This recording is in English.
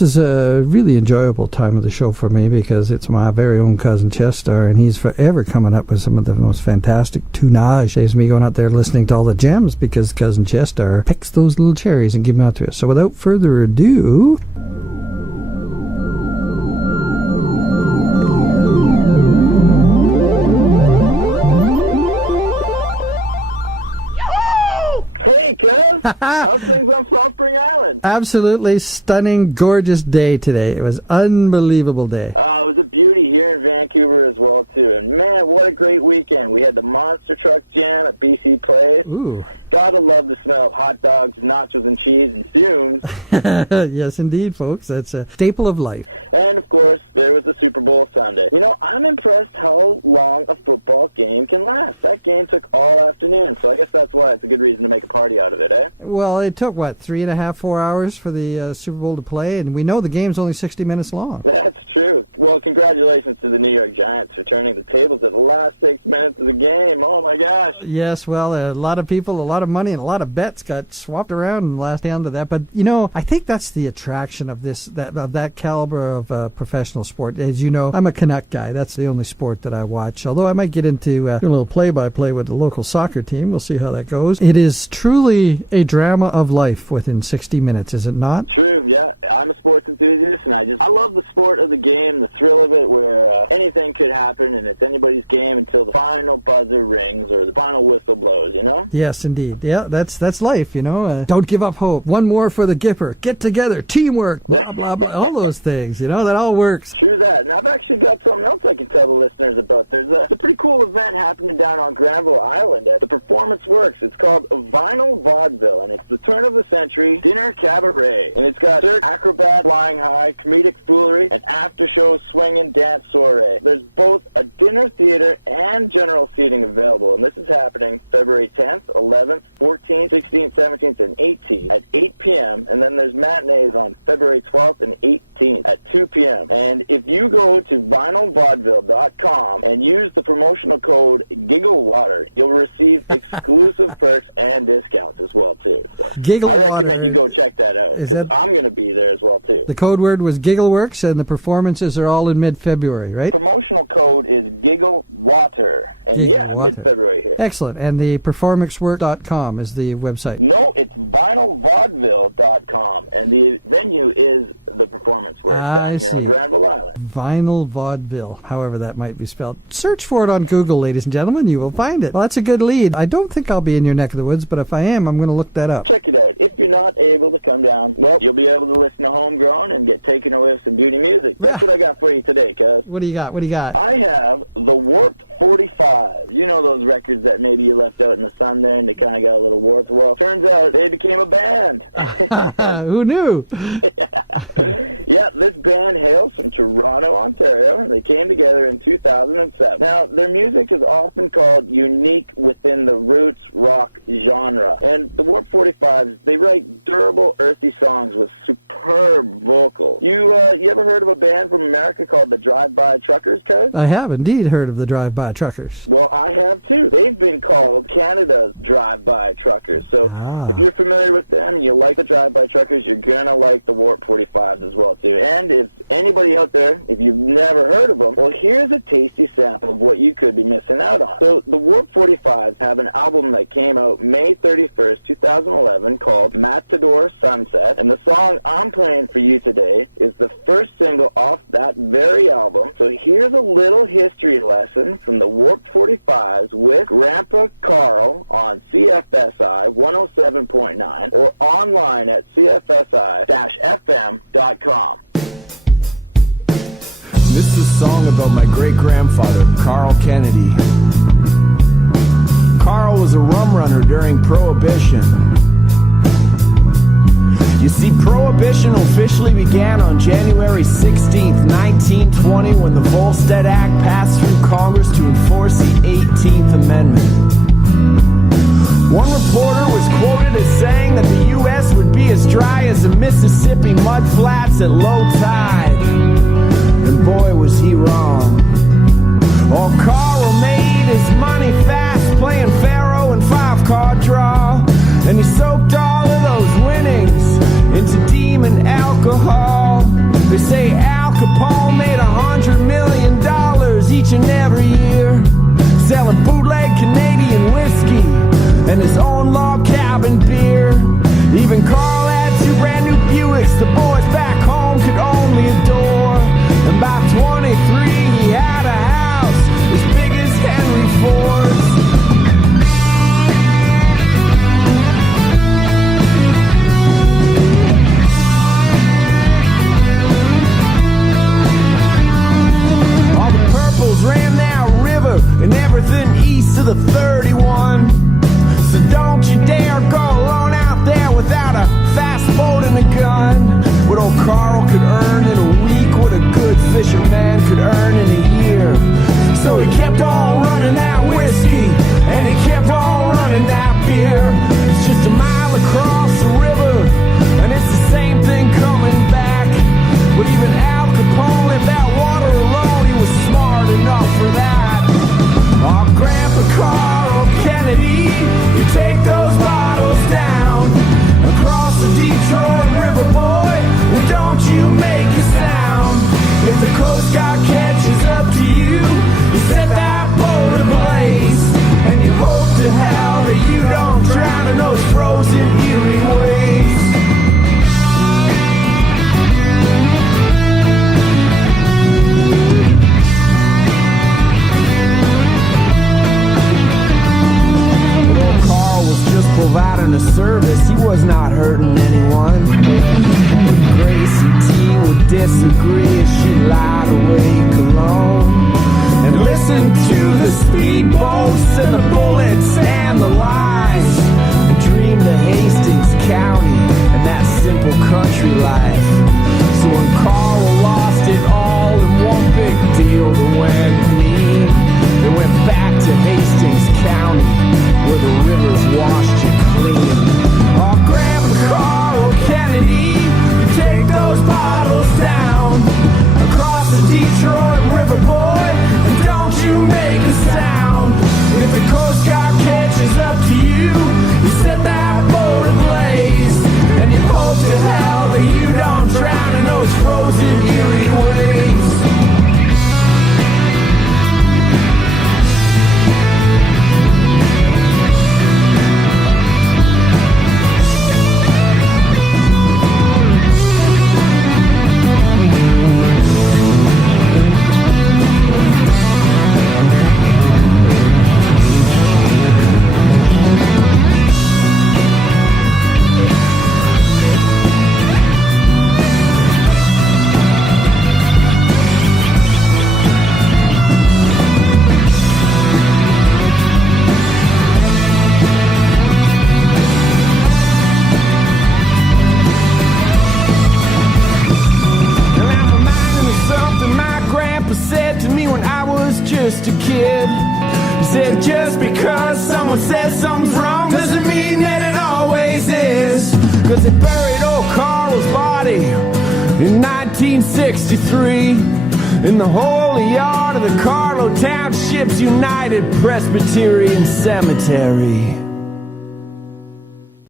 This is a really enjoyable time of the show for me because it's my very own cousin Chester, and he's forever coming up with some of the most fantastic tunage. Saves me going out there listening to all the gems because cousin Chester picks those little cherries and gives them out to us. So without further ado... Absolutely stunning, gorgeous day today. It was an unbelievable day. It was a beauty here in Vancouver as well, too. And man, what a great weekend. We had the Monster Truck Jam at BC Place. Ooh. Gotta love the smell of hot dogs, nachos and cheese, and fumes. Yes, indeed, folks. That's a staple of life. And, of course, there was the Super Bowl Sunday. You know, I'm impressed how long a football game can last. That game took all afternoon, so I guess that's why it's a good reason to make a party out of it, eh? Well, it took, 3.5, 4 hours for the Super Bowl to play, and we know the game's only 60 minutes long. That's true. Well, congratulations to the New York Giants for turning the tables at the last 6 minutes of the game. Oh, my gosh. Yes, well, a lot of people, a lot of money, and a lot of bets got swapped around in the last end of that. But, you know, I think that's the attraction of that caliber of professional sport. As you know, I'm a Canuck guy. That's the only sport that I watch. Although I might get into a little play-by-play with the local soccer team. We'll see how that goes. It is truly a drama of life within 60 minutes, is it not? True, yeah. I'm a sports enthusiast, and I love the sport of the game, the thrill of it, where anything could happen, and it's anybody's game until the final buzzer rings or the final whistle blows, you know? Yes, indeed. Yeah, that's life, you know. Don't give up hope. One more for the Gipper. Get together. Teamwork. Blah, blah, blah. All those things, you know, that all works. True that. And I've actually got something else I can tell the listeners about. There's a pretty cool event happening down on Granville Island at the Performance Works. It's called Vinyl Vaudeville, and it's the turn of the century dinner cabaret. And it's got acrobat, flying high, comedic foolery, and after-show swinging dance soiree. There's both a dinner theater and general seating available, and this is happening February 10th, 11th, 14th, 16th, 17th, and 18th at 8 p.m., and then there's matinees on February 12th and 18th at 2 p.m. And if you go to vinylvaudeville.com and use the promotional code GiggleWater, you'll receive exclusive perks and discounts as well, too. So GiggleWater. Go check that out. Is that... I'm going to be there as well, too. The code word was GiggleWorks, and the performances are all in mid-February, right? The promotional code is GiggleWater. GiggleWater. Excellent. And the performancework.com is the website. No, it's vinylvaudeville.com, and the venue is the Performance Work. I see. Vinyl Vaudeville, however that might be spelled. Search for it on Google, ladies and gentlemen. You will find it. Well, that's a good lead. I don't think I'll be in your neck of the woods, but if I am, I'm going to look that up. Check it out. If you're not able to come down, well, you'll be able to listen to Homegrown and get taken away with some beauty music. That's what I got for you today, cuz. What do you got? I have the Warped45s. You know those records that maybe you left out in the sun there and they kind of got a little warped? Well, turns out they became a band. Who knew? Yeah, this band hails from Toronto, Ontario. They came together in 2007. Now, their music is often called unique within the roots rock genre. And the Warped45s, they write durable, earthy songs with superb vocals. You ever heard of a band from America called the Drive-By Truckers, Kev? I have indeed heard of the Drive-By Truckers. Well, I have too. They've been called Canada's Drive-By Truckers. So if you're familiar with them and you like the Drive-By Truckers, you're going to like the Warped45s as well, too. And if anybody out there, if you've never heard of them, well, here's a tasty sample of what you could be missing out on. So the Warped45s have an album that came out May 31st, 2011 called Matador Sunset. And the song I'm playing for you today is the first single off that very album. So here's a little history lesson from the Warped45s with Grampa Carl on CFSI 107.9 or online at cfsi-fm.com. This is a song about my great-grandfather, Carl Kennedy. Carl was a rum runner during Prohibition. You see, Prohibition officially began on January 16th, 1920, when the Volstead Act passed through Congress to enforce the 18th Amendment. One reporter was quoted as saying that the U.S. would be as dry as the Mississippi mudflats at low tide. And boy, was he wrong. Oh, Carl made his money fast playing faro and five-card draw. And he soaked all of those winnings into demon alcohol. They say Al Capone made $100 million each and every year, selling bootleg Canadian whiskey and his own log cabin beer. Even Carl had 2 brand new Buicks the boys back home could only adore. And by 23 he had a house as big as Henry Ford's. All the purples ran that river and everything east of the 31. So don't you dare go alone out there without a fast boat and a gun. What old Carl could earn in a week, what a good fisherman could earn in a year. So he kept on running that whiskey, and he kept on running that beer. It's just a mile across the river, and it's the same thing coming back. But even Al Capone left that water alone, he was smart enough for that. Oh, Grandpa Carl Kennedy, you take those bottles down across the Detroit River, boy, and don't you make a sound. If the Coast Guard catches up to you, you set that boat ablaze, and you hope to hell that you don't drown in those frozen Erie waves. Providing a service, he was not hurting anyone. Gracie T would disagree as she lied awake alone and listened to the speedboats and the bullets and the lies, and dreamed of Hastings County and that simple country life. So when Carl lost it all in one big deal that went mean, they went back to Hastings County where the rivers washed you clean. Oh, Grandpa Carl Kennedy, you take those bottles down across the Detroit River, boy, and don't you make a sound. If the Coast Guard catches up to you, you set that boat ablaze, and you hope to hell that you don't drown in those frozen Erie waves. Just a kid. He said just because someone says something's wrong doesn't mean that it always is. Cause they buried old Carl's body in 1963 in the holy yard of the Carlo Township's United Presbyterian Cemetery.